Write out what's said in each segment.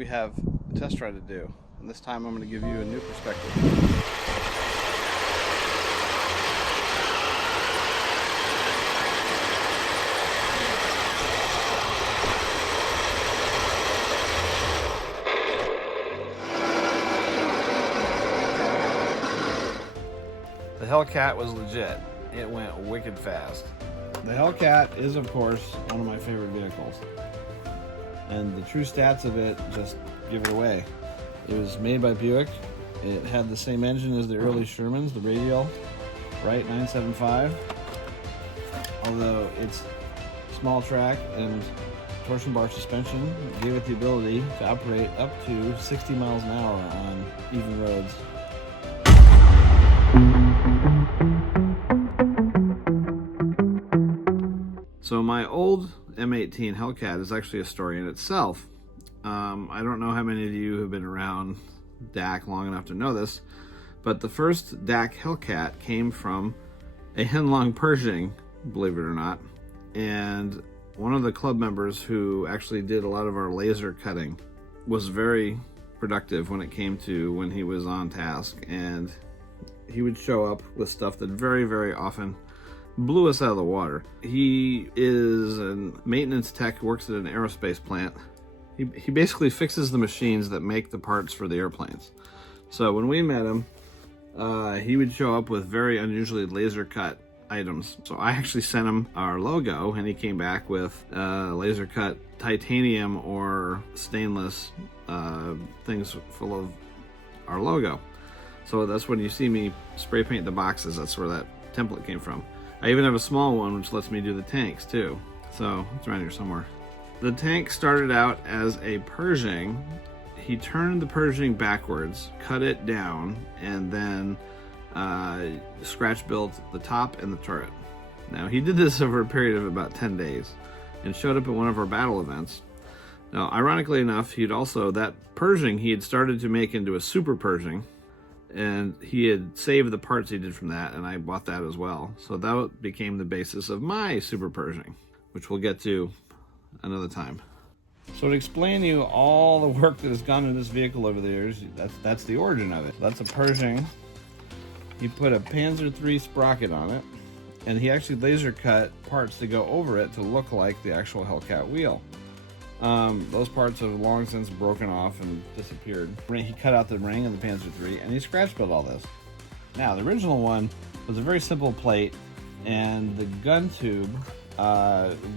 we have a test ride to do, and this time I'm going to give you a new perspective. The Hellcat was legit. It went wicked fast. The Hellcat is, of course, one of my favorite vehicles. And the true stats of it just give it away. It was made by Buick. It had the same engine as the early Shermans, the radial, Wright 975. Although its small track and torsion bar suspension gave it the ability to operate up to 60 miles an hour on even roads. So my old M18 Hellcat is actually a story in itself. I don't know how many of you have been around DAK long enough to know this, but the first DAK Hellcat came from a Heng Long Pershing, believe it or not, and one of the club members who actually did a lot of our laser cutting was very productive when it came to when he was on task, and he would show up with stuff that very, very often blew us out of the water. He is a maintenance tech, works at an aerospace plant. He basically fixes the machines that make the parts for the airplanes. So when we met him, he would show up with very unusually laser cut items. So I actually sent him our logo, and he came back with laser cut titanium or stainless things full of our logo. So that's when you see me spray paint the boxes. That's where that template came from. I even have a small one which lets me do the tanks too. So it's around here somewhere. The tank started out as a Pershing. He turned the Pershing backwards, cut it down, and then scratch built the top and the turret. Now he did this over a period of about 10 days and showed up at one of our battle events. Now ironically enough, that Pershing he had started to make into a Super Pershing, and he had saved the parts he did from that, and I bought that as well. So that became the basis of my Super Pershing, which we'll get to another time. So to explain to you all the work that has gone into this vehicle over the years, that's the origin of it. That's a Pershing. He put a Panzer III sprocket on it, and he actually laser cut parts to go over it to look like the actual Hellcat wheel. Those parts have long since broken off and disappeared. He cut out the ring of the Panzer III, and he scratch built all this. Now, the original one was a very simple plate, and the gun tube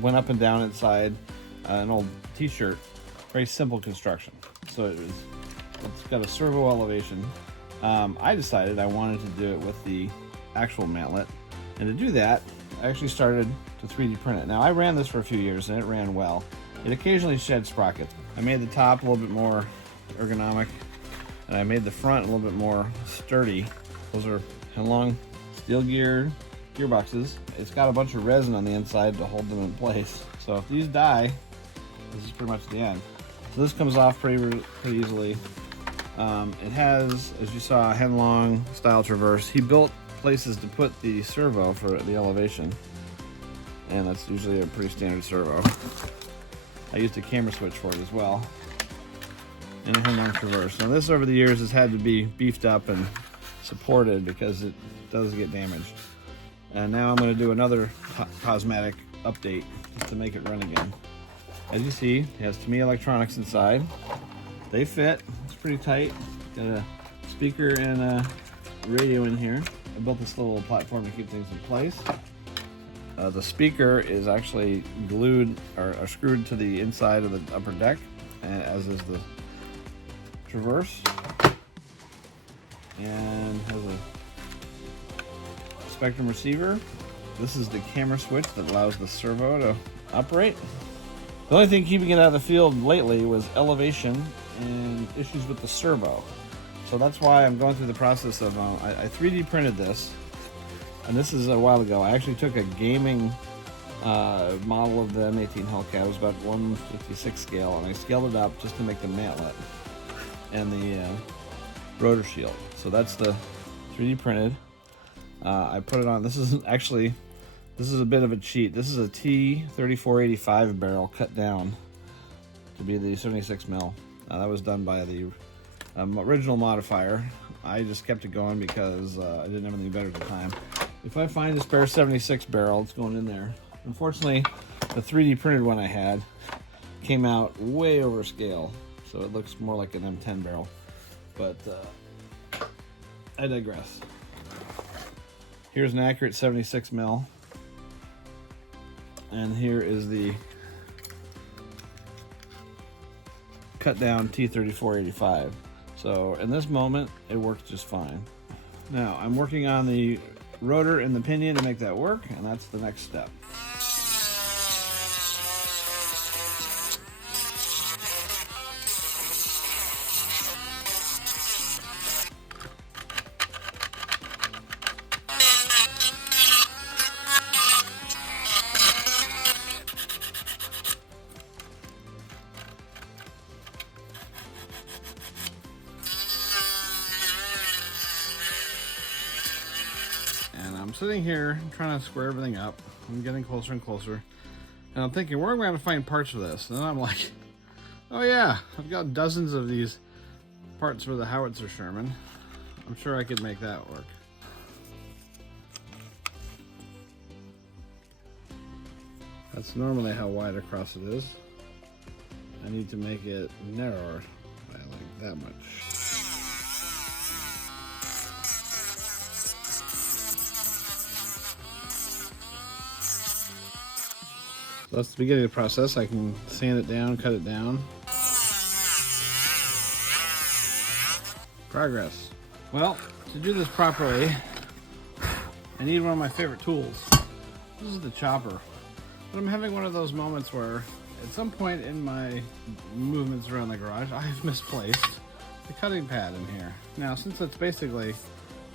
went up and down inside an old t-shirt. Very simple construction. So it's got a servo elevation. I decided I wanted to do it with the actual mantlet, and to do that, I actually started to 3D print it. Now, I ran this for a few years, and it ran well. It occasionally shed sprockets. I made the top a little bit more ergonomic, and I made the front a little bit more sturdy. Those are Heng Long steel geared gearboxes. It's got a bunch of resin on the inside to hold them in place. So if these die, this is pretty much the end. So this comes off pretty easily. It has, as you saw, a Heng Long style traverse. He built places to put the servo for the elevation, and that's usually a pretty standard servo. I used a camera switch for it as well, and a Heng Long traverse. Now this over the years has had to be beefed up and supported because it does get damaged. And now I'm going to do another cosmetic update just to make it run again. As you see, it has Tamiya electronics inside. They fit, it's pretty tight. Got a speaker and a radio in here. I built this little platform to keep things in place. The speaker is actually glued or screwed to the inside of the upper deck, as is the traverse, and has a Spectrum receiver. This is the camera switch that allows the servo to operate. The only thing keeping it out of the field lately was elevation and issues with the servo. So that's why I'm going through the process of, I 3D printed this. And this is a while ago. I actually took a gaming model of the M18 Hellcat. It was about 1/56 scale, and I scaled it up just to make the mantlet and the rotor shield. So that's the 3D printed. I put it on. This is a bit of a cheat. This is a T3485 barrel cut down to be the 76 mil. That was done by the original modifier. I just kept it going because I didn't have anything better at the time. If I find a spare 76 barrel, it's going in there. Unfortunately, the 3D printed one I had came out way over scale, so it looks more like an M10 barrel. But I digress. Here's an accurate 76 mil, and here is the cut down T3485. So in this moment, it works just fine. Now I'm working on the rotor and the pinion to make that work, and that's the next step. I'm sitting here trying to square everything up. I'm getting closer and closer. And I'm thinking, where am I going to find parts for this? And then I'm like, oh yeah, I've got dozens of these parts for the howitzer Sherman. I'm sure I could make that work. That's normally how wide across it is. I need to make it narrower by like that much. So that's the beginning of the process. I can sand it down, cut it down. Progress. Well, to do this properly, I need one of my favorite tools. This is the chopper. But I'm having one of those moments where at some point in my movements around the garage, I've misplaced the cutting pad in here. Now, since it's basically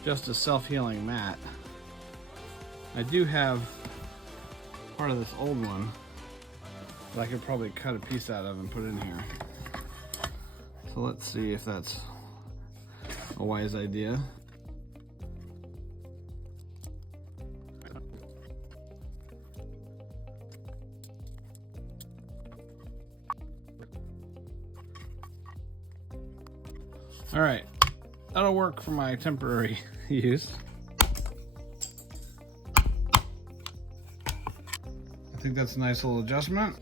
just a self-healing mat, I do have part of this old one that I could probably cut a piece out of and put in here. So let's see if that's a wise idea. All right, that'll work for my temporary use. I think that's a nice little adjustment.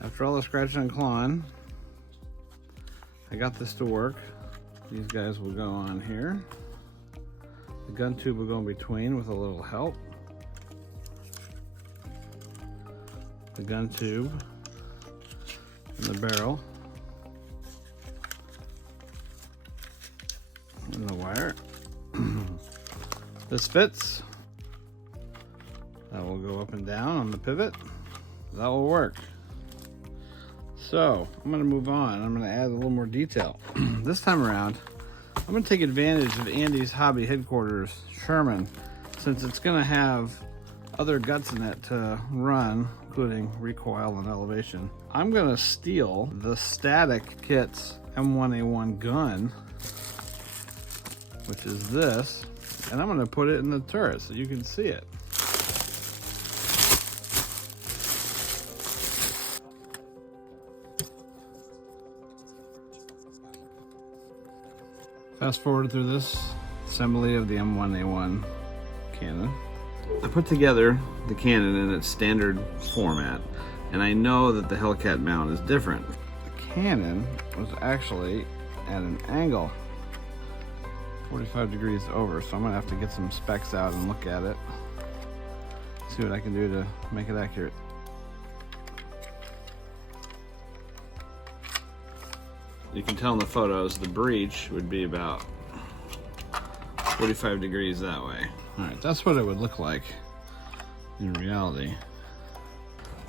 After all the scratching and clawing, I got this to work. These guys will go on here. The gun tube will go in between with a little help. The gun tube and the barrel and the wire. This fits. That will go up and down on the pivot. That will work. So I'm going to move on. I'm going to add a little more detail. This time around, I'm going to take advantage of Andy's Hobby Headquarters Sherman, since it's going to have other guts in it to run, including recoil and elevation. I'm going to steal the Static Kit's M1A1 gun, which is this, and I'm going to put it in the turret so you can see it. Fast forward through this assembly of the M1A1 cannon. I put together the cannon in its standard format, and I know that the Hellcat mount is different. The cannon was actually at an angle, 45 degrees over, so I'm gonna have to get some specs out and look at it, see what I can do to make it accurate. You can tell in the photos the breech would be about 45 degrees that way. All right, that's what it would look like in reality.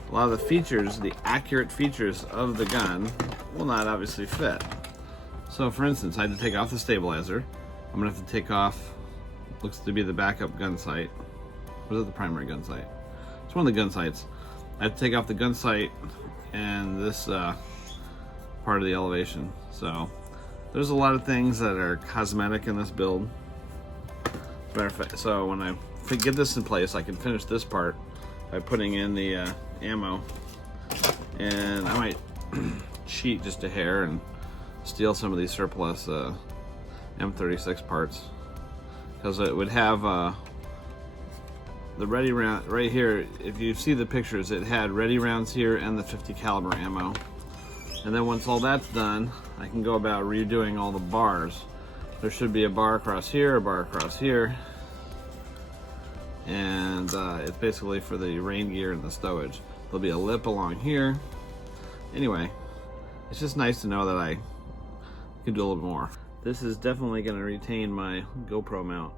A lot of the features, the accurate features of the gun, will not obviously fit. So for instance, I had to take off the stabilizer. I'm gonna have to take off, looks to be the backup gun sight. Or is it the primary gun sight? It's one of the gun sights. I have to take off the gun sight and this part of the elevation. So there's a lot of things that are cosmetic in this build. So when I get this in place, I can finish this part by putting in the ammo, and I might cheat just a hair and steal some of these surplus M36 parts, because it would have the ready round right here. If you see the pictures, it had ready rounds here and the 50 caliber ammo. And then once all that's done, I can go about redoing all the bars. There should be a bar across here, a bar across here, and it's basically for the rain gear and the stowage. There'll be a lip along here. Anyway, it's just nice to know that I can do a little bit more. This is definitely going to retain my GoPro mount.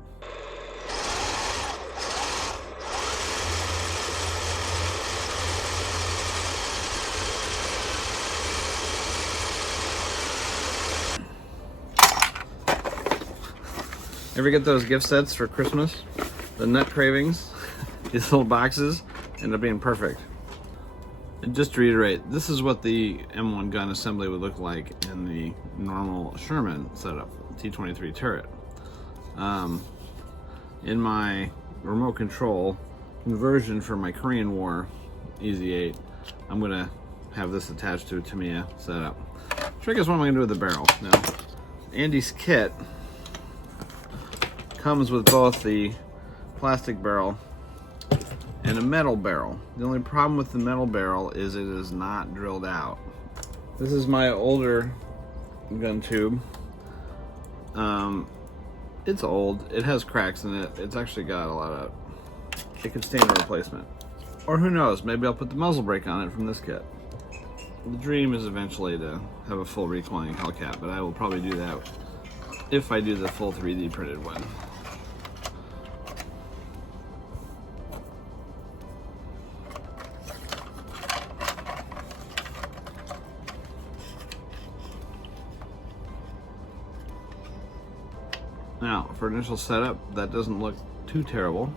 Ever get those gift sets for Christmas? The nut cravings? These little boxes end up being perfect. And just to reiterate, this is what the M1 gun assembly would look like in the normal Sherman setup, T23 turret. In my remote control conversion for my Korean War Easy 8, I'm gonna have this attached to a Tamiya setup. Trick is what I'm gonna do with the barrel. Now, Andy's kit comes with both the plastic barrel and a metal barrel. The only problem with the metal barrel is it is not drilled out. This is my older gun tube. It's old, it has cracks in it. It's actually got a lot of, it could stand a replacement. Or who knows, maybe I'll put the muzzle brake on it from this kit. The dream is eventually to have a full recoiling Hellcat, but I will probably do that if I do the full 3D printed one. Now, for initial setup, that doesn't look too terrible.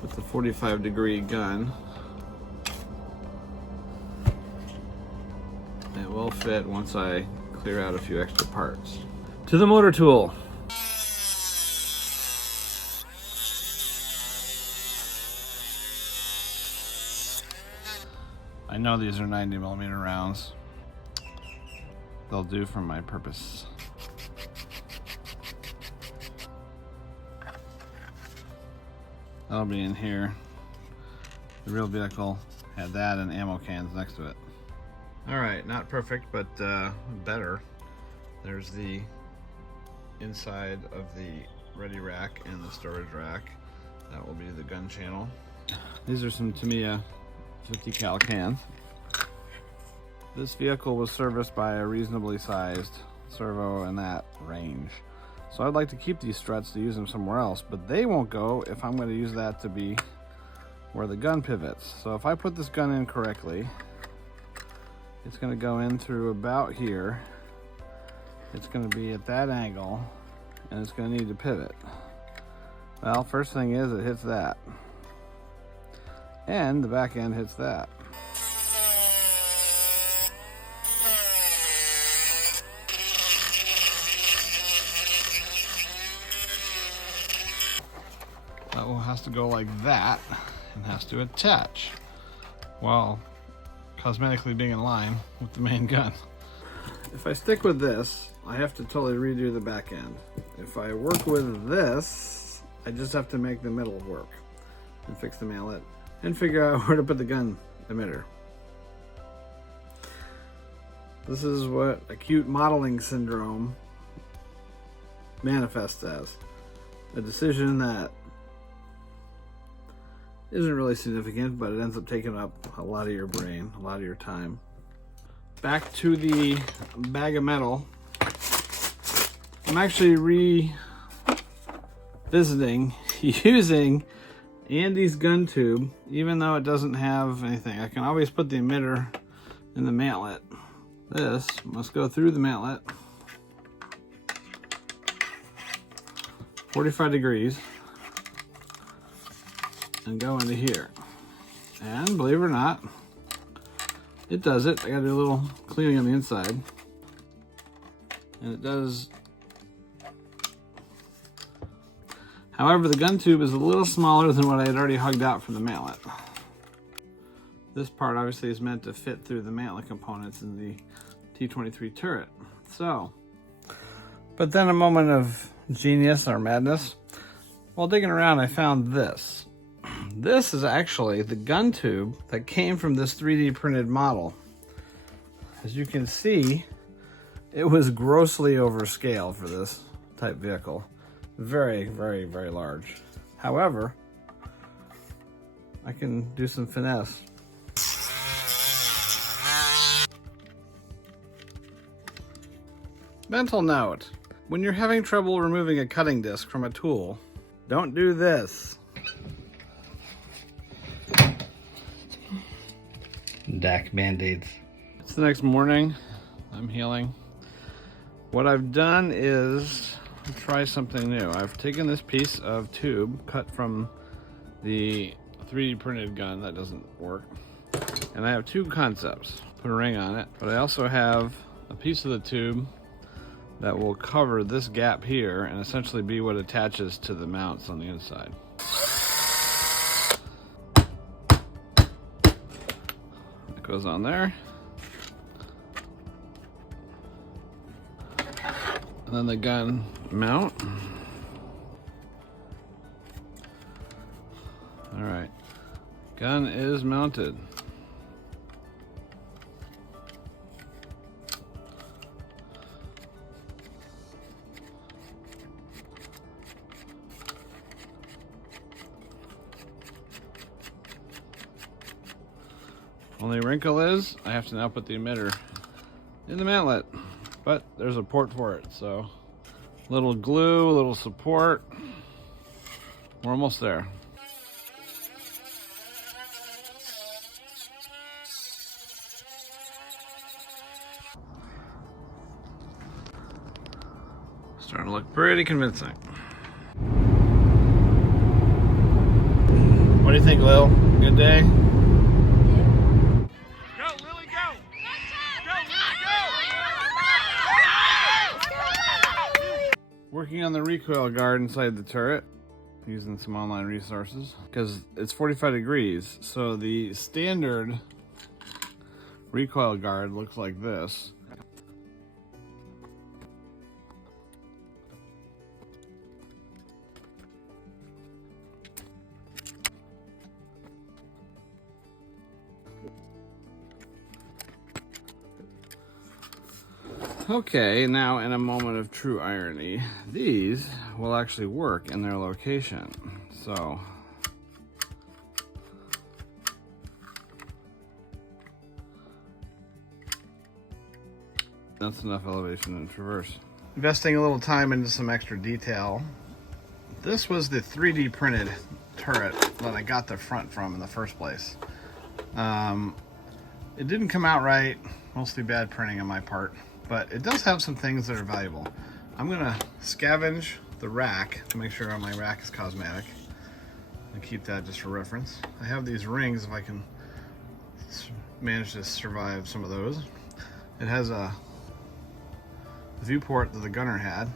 With the 45-degree gun, it will fit once I clear out a few extra parts. To the motor tool. I know these are 90mm rounds. They'll do for my purpose. That'll be in here. The real vehicle had that and ammo cans next to it. Alright, not perfect, but better. There's the inside of the ready rack and the storage rack. That will be the gun channel. These are some Tamiya 50 cal cans. This vehicle was serviced by a reasonably sized servo in that range. So I'd like to keep these struts to use them somewhere else, but they won't go if I'm going to use that to be where the gun pivots. So if I put this gun in correctly, it's going to go in through about here. It's going to be at that angle, and it's going to need to pivot. Well, first thing is it hits that. And the back end hits that. That one has to go like that and has to attach while cosmetically being in line with the main gun. If I stick with this, I have to totally redo the back end. If I work with this, I just have to make the middle work and fix the mantlet and figure out where to put the gun emitter. This is what acute modeling syndrome manifests as. A decision that isn't really significant, but it ends up taking up a lot of your brain, a lot of your time. Back to the bag of metal. I'm actually revisiting using Andy's gun tube, even though it doesn't have anything. I can always put the emitter in the mantlet. This must go through the mantlet. 45 degrees. and go into here. And believe it or not, it does it. I gotta do a little cleaning on the inside. And it does. However, the gun tube is a little smaller than what I had already hugged out from the mantlet. This part obviously is meant to fit through the mantlet components in the T-23 turret. So, but then a moment of genius or madness. While digging around, I found this. This is actually the gun tube that came from this 3D printed model. As you can see, it was grossly overscale for this type vehicle. Very, very, very large. However, I can do some finesse. Mental note, when you're having trouble removing a cutting disc from a tool, don't do this. DAK Band-Aids. It's the next morning. I'm healing. What I've done is try something new. I've taken this piece of tube cut from the 3D printed gun that doesn't work, and I have two concepts. Put a ring on it, but I also have a piece of the tube that will cover this gap here and essentially be what attaches to the mounts on the inside. It goes on there. And then the gun mount. All right, gun is mounted. Only wrinkle is I have to now put the emitter in the mantlet, but there's a port for it, so little glue, a little support. We're almost there. Starting to look pretty convincing. What do you think, Lil? Good day? Working on the recoil guard inside the turret using some online resources because it's 45 degrees, so the standard recoil guard looks like this. Okay, now in a moment of true irony, these will actually work in their location. So, that's enough elevation and traverse. Investing a little time into some extra detail. This was the 3D printed turret that I got the front from in the first place. It didn't come out right, mostly bad printing on my part. But it does have some things that are valuable. I'm gonna scavenge the rack to make sure my rack is cosmetic and keep that just for reference. I have these rings if I can manage to survive some of those. It has a viewport that the gunner had.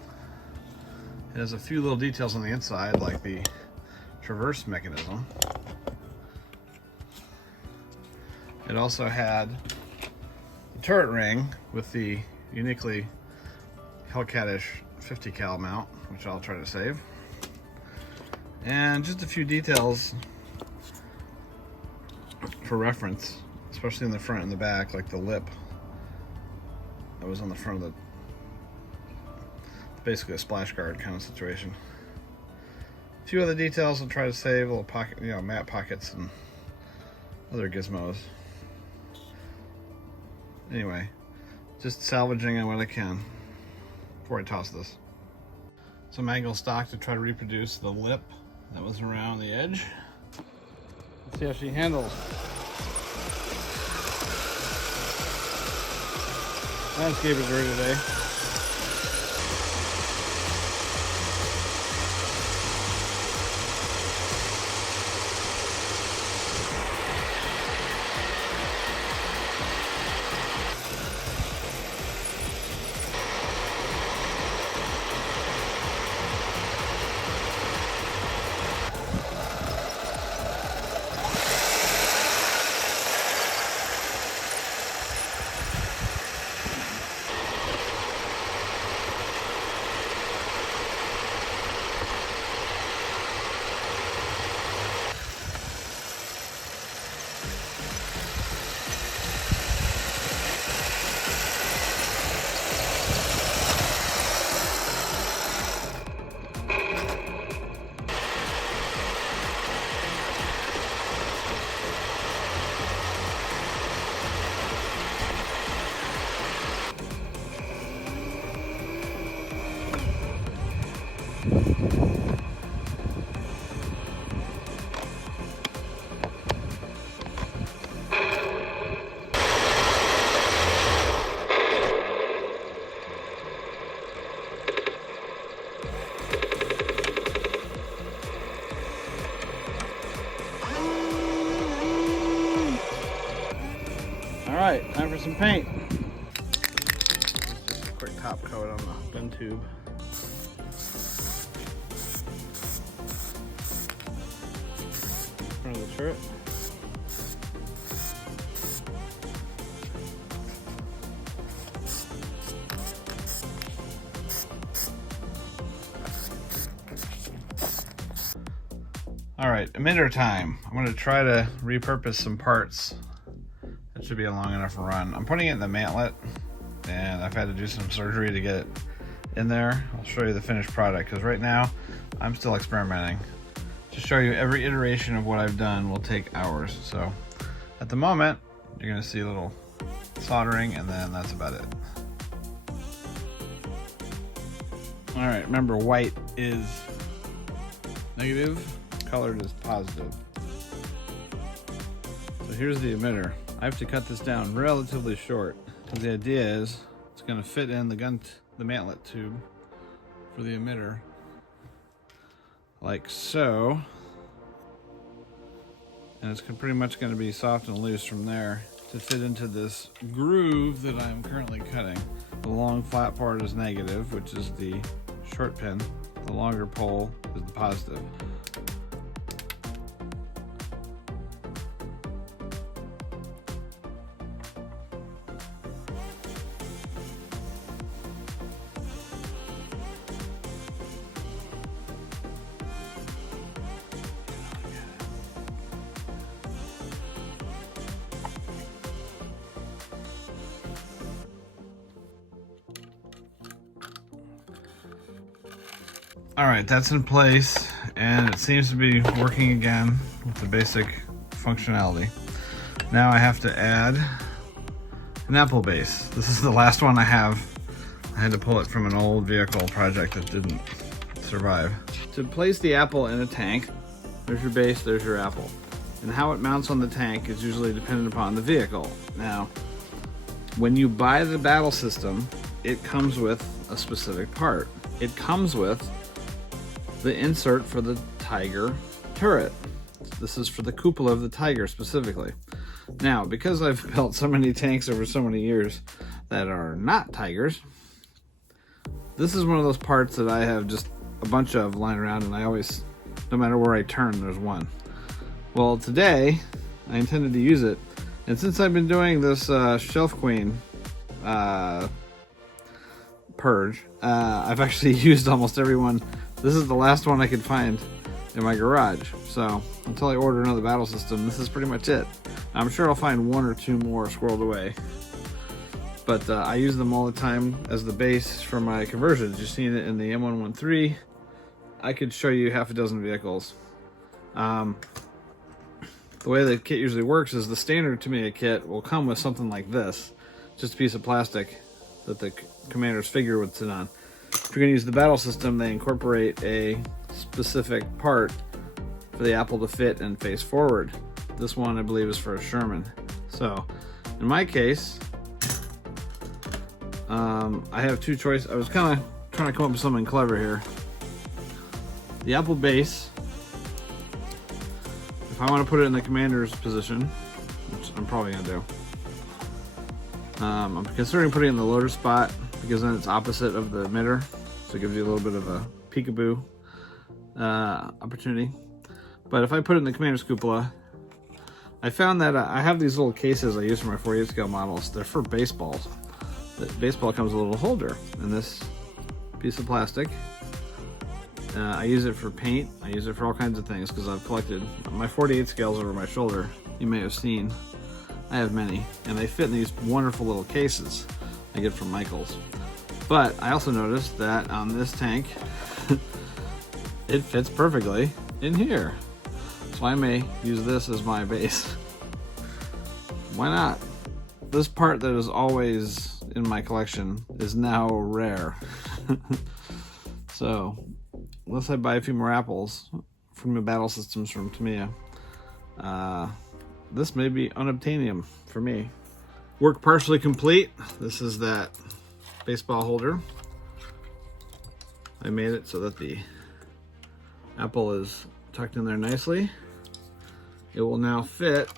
It has a few little details on the inside like the traverse mechanism. It also had the turret ring with the uniquely Hellcat-ish 50 cal mount, which I'll try to save. And just a few details for reference, especially in the front and the back, like the lip that was on the front of the, basically a splash guard kind of situation. A few other details I'll try to save, little pocket, map pockets and other gizmos. Anyway, just salvaging on what I can before I toss this. Some angle stock to try to reproduce the lip that was around the edge. Let's see how she handles. Landscape is ready today. All right, time for some paint. Just a quick top coat on the gun tube. Front of the turret. All right, emitter time. I'm gonna try to repurpose some parts. That should be a long enough run. I'm putting it in the Mantlet, and I've had to do some surgery to get it in there. I'll show you the finished product, because right now I'm still experimenting. To show you every iteration of what I've done will take hours. So at the moment, you're gonna see a little soldering, and then that's about it. All right, remember white is negative, colored is positive. So here's the emitter. I have to cut this down relatively short, because the idea is it's gonna fit in the the Mantlet tube for the emitter, like so. And it's pretty much gonna be soft and loose from there to fit into this groove that I'm currently cutting. The long flat part is negative, which is the short pin. The longer pole is the positive. All right, that's in place, and it seems to be working again with the basic functionality. Now I have to add an apple base. This is the last one I have. I had to pull it from an old vehicle project that didn't survive. To place the apple in a tank, there's your base, there's your apple. And how it mounts on the tank is usually dependent upon the vehicle. Now, when you buy the battle system, it comes with a specific part. It comes with the insert for the Tiger turret. This is for the cupola of the Tiger specifically. Now, because I've built so many tanks over so many years that are not Tigers, this is one of those parts that I have just a bunch of lying around, and I always, no matter where I turn, there's one. Well, today I intended to use it, and since I've been doing this Shelf Queen purge, I've actually used almost every one. This is the last one I could find in my garage. So until I order another battle system, this is pretty much it. I'm sure I'll find one or two more squirreled away. But I use them all the time as the base for my conversions. You've seen it in the M113. I could show you half a dozen vehicles. The way the kit usually works is the standard Tamiya kit will come with something like this. Just a piece of plastic that the commander's figure would sit on. If you're going to use the battle system, they incorporate a specific part for the apple to fit and face forward. This one, I believe, is for a Sherman. So, in my case, I have two choices. I was kind of trying to come up with something clever here. The apple base, if I want to put it in the commander's position, which I'm probably going to do, I'm considering putting it in the loader spot, because then it's opposite of the emitter, so it gives you a little bit of a peekaboo opportunity. But if I put it in the commander's cupola, I found that I have these little cases I use for my 48 scale models. They're for baseballs. The baseball comes with a little holder in this piece of plastic. I use it for paint. I use it for all kinds of things because I've collected my 48 scales over my shoulder. You may have seen. I have many, and they fit in these wonderful little cases I get from Michaels. But I also noticed that on this tank, it fits perfectly in here. So I may use this as my base. Why not? This part that is always in my collection is now rare. So, unless I buy a few more apples from the battle systems from Tamiya, this may be unobtainium for me. Work partially complete. This is that baseball holder. I made it so that the apple is tucked in there nicely. It will now fit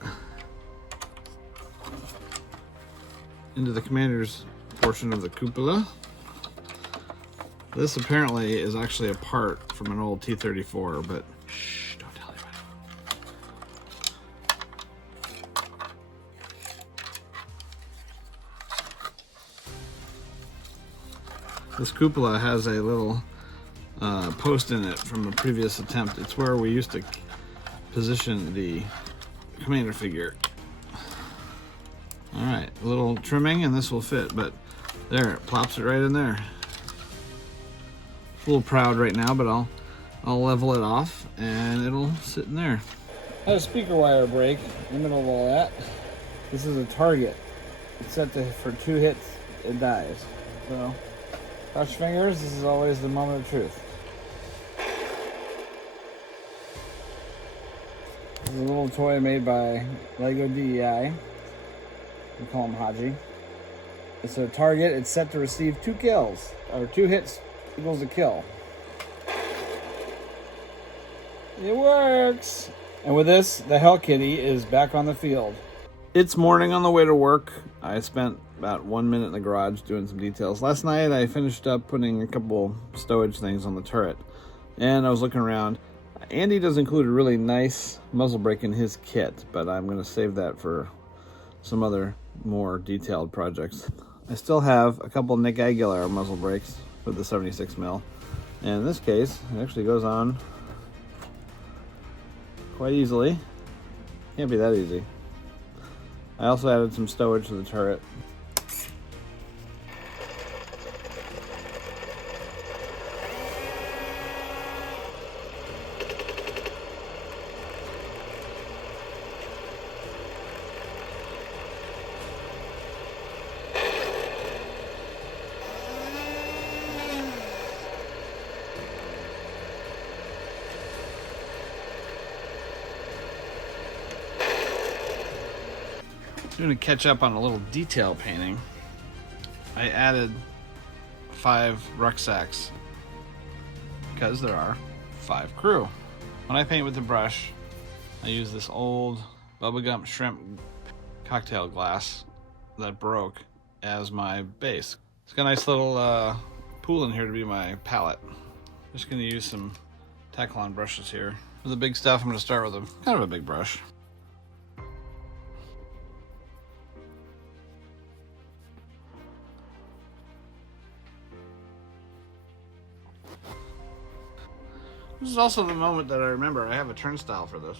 into the commander's portion of the cupola. This apparently is actually a part from an old T-34, but shh, don't tell anybody. This cupola has a little post in it from a previous attempt. It's where we used to position the commander figure. Alright, a little trimming and this will fit, but there, it plops it right in there. A little proud right now, but I'll level it off and it'll sit in there. I had a speaker wire break in the middle of all that. This is a target. It's set for 2 hits, it dies. So, cross your fingers, this is always the moment of truth. This is a little toy made by Lego DEI. We call him Haji. It's a target. It's set to receive 2 kills, or 2 hits equals a kill. It works! And with this, the Hell Kitty is back on the field. It's morning on the way to work. I spent about 1 minute in the garage doing some details. Last night I finished up putting a couple stowage things on the turret. And I was looking around. Andy does include a really nice muzzle brake in his kit, but I'm going to save that for some other more detailed projects. I still have a couple Nick Aguilar muzzle brakes with the 76mm, and in this case it actually goes on quite easily. Can't be that easy. I also added some stowage to the turret. I'm going to catch up on a little detail painting. I added 5 rucksacks because there are 5 crew. When I paint with the brush, I use this old bubblegum shrimp cocktail glass that broke as my base. It's got a nice little pool in here to be my palette. Just going to use some Taklon brushes here. For the big stuff, I'm going to start with kind of a big brush. This is also the moment that I remember I have a turnstile for this.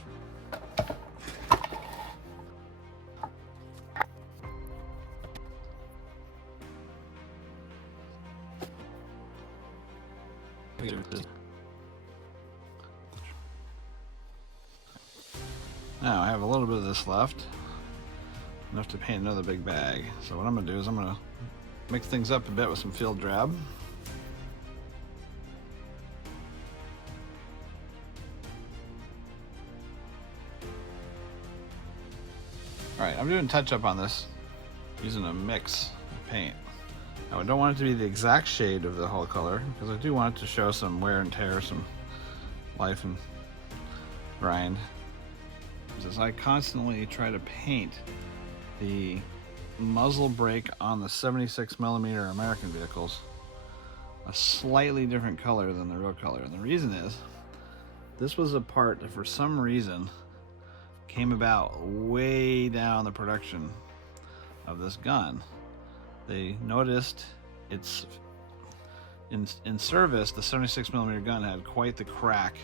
Now I have a little bit of this left, enough to paint another big bag. So what I'm going to do is I'm going to mix things up a bit with some field drab. Alright, I'm doing touch up on this using a mix of paint. Now I don't want it to be the exact shade of the whole color because I do want it to show some wear and tear, some life and grind. As I constantly try to paint the muzzle brake on the 76mm American vehicles a slightly different color than the real color. And the reason is, this was a part that for some reason came about way down the production of this gun. They noticed it's in service, the 76mm gun had quite the crack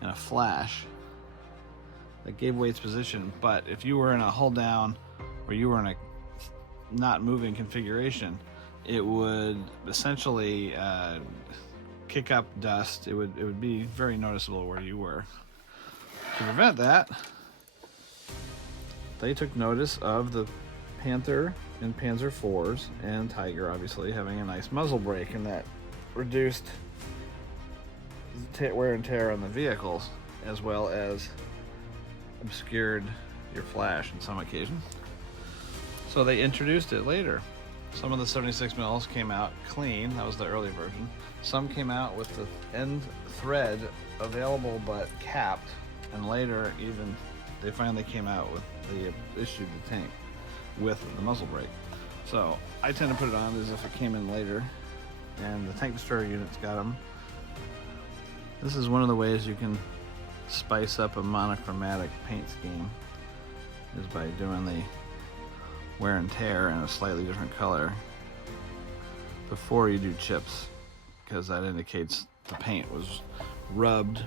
and a flash that gave away its position. But if you were in a hull down or you were in a not moving configuration, it would essentially kick up dust. It would be very noticeable where you were. To prevent that, they took notice of the Panther and Panzer IVs and Tiger obviously having a nice muzzle brake, and that reduced wear and tear on the vehicles as well as obscured your flash on some occasion. So they introduced it later. Some of the 76mm came out clean, that was the early version. Some came out with the end thread available but capped, and later they finally came out with the issued the tank with the muzzle brake. So I tend to put it on as if it came in later, and the tank destroyer unit's got them. This is one of the ways you can spice up a monochromatic paint scheme, is by doing the wear and tear in a slightly different color before you do chips, because that indicates the paint was rubbed.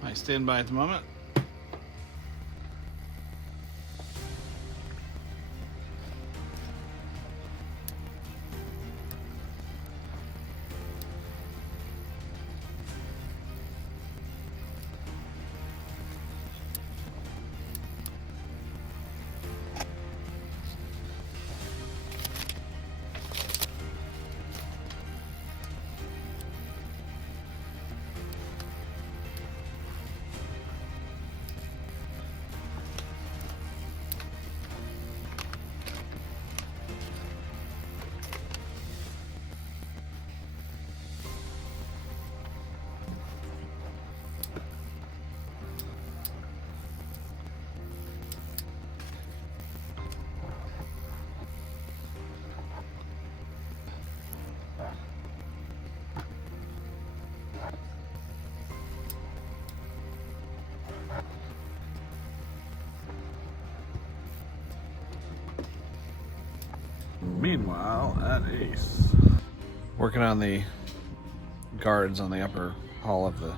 I stand by at the moment. Meanwhile, at Ace, working on the guards on the upper hull of the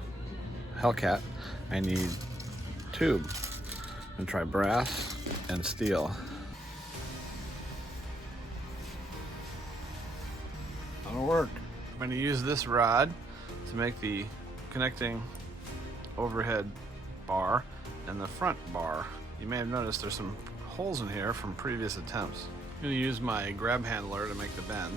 Hellcat, I need tube. I'm gonna try brass and steel. That'll work. I'm going to use this rod to make the connecting overhead bar and the front bar. You may have noticed there's some holes in here from previous attempts. I'm going to use my grab handler to make the bend.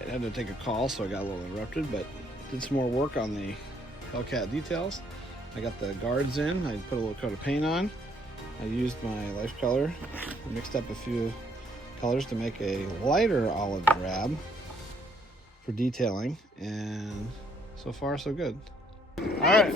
I had to take a call, so I got a little interrupted, but did some more work on the Hellcat details. I got the guards in, I put a little coat of paint on. I used my life color, mixed up a few colors to make a lighter olive drab for detailing, and so far so good. All right.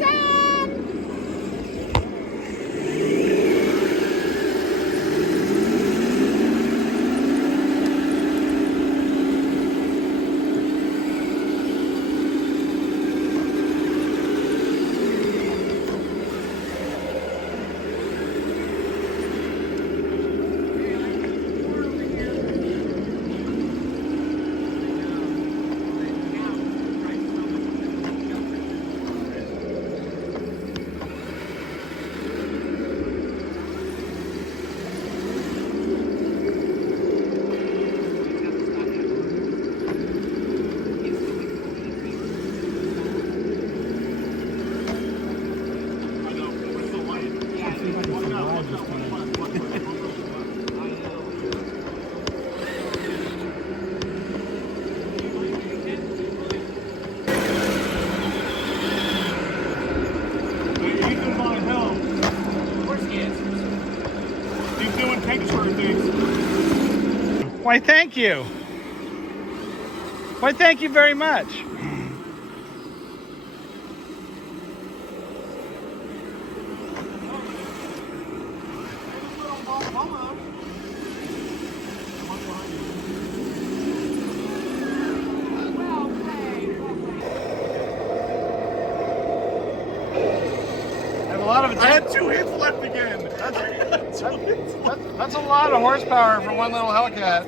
Why, thank you. Why, thank you very much. I had 2 hits left again. That's a lot of horsepower for one little Hellcat.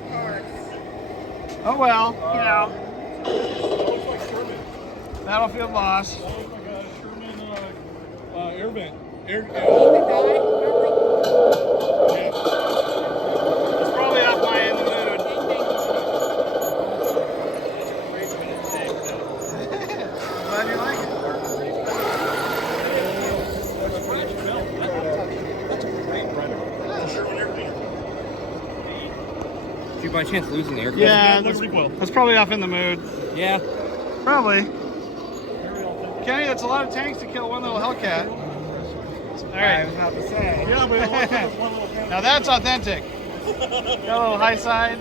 Oh well, you know. Battlefield loss. Oh my gosh, Sherman air vent. It's probably off my in the mood. Glad you like it. Did you by chance losing the aircraft? Yeah, that's probably off in the mood. Yeah. Probably. Kenny, that's a lot of tanks to kill one little Hellcat. All right. I was about to say. Yeah, but one little thing. Now that's authentic. Got a little high side.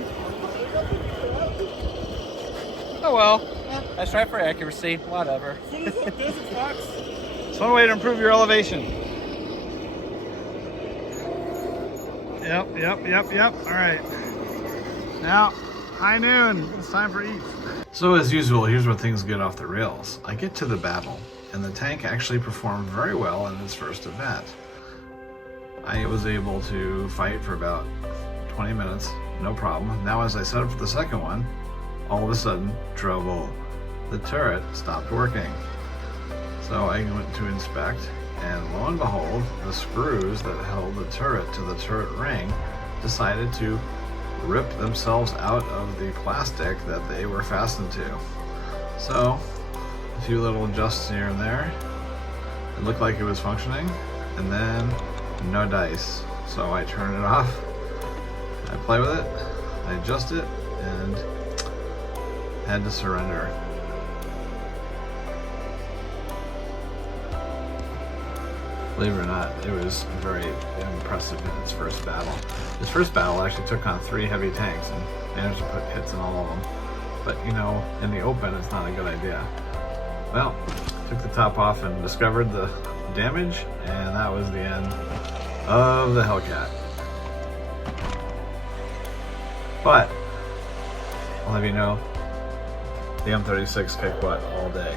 Oh well. Let's try for accuracy. Whatever. It's one way to improve your elevation. Yep. All right. Now, high noon. It's time for eat. So as usual, here's where things get off the rails. I get to the battle, and the tank actually performed very well in its first event. I was able to fight for about 20 minutes, no problem. Now as I set up for the second one, all of a sudden, trouble. The turret stopped working. So I went to inspect, and lo and behold, the screws that held the turret to the turret ring decided to rip themselves out of the plastic that they were fastened to. So, a few little adjusts here and there. It looked like it was functioning, and then no dice. So I turn it off, I play with it, I adjust it, and had to surrender. Believe it or not, it was very impressive in its first battle. Its first battle actually took on 3 heavy tanks and managed to put hits in all of them. But you know, in the open, it's not a good idea. Well, took the top off and discovered the damage, and that was the end of the Hellcat. But I'll have you know, the M36 kicked butt all day.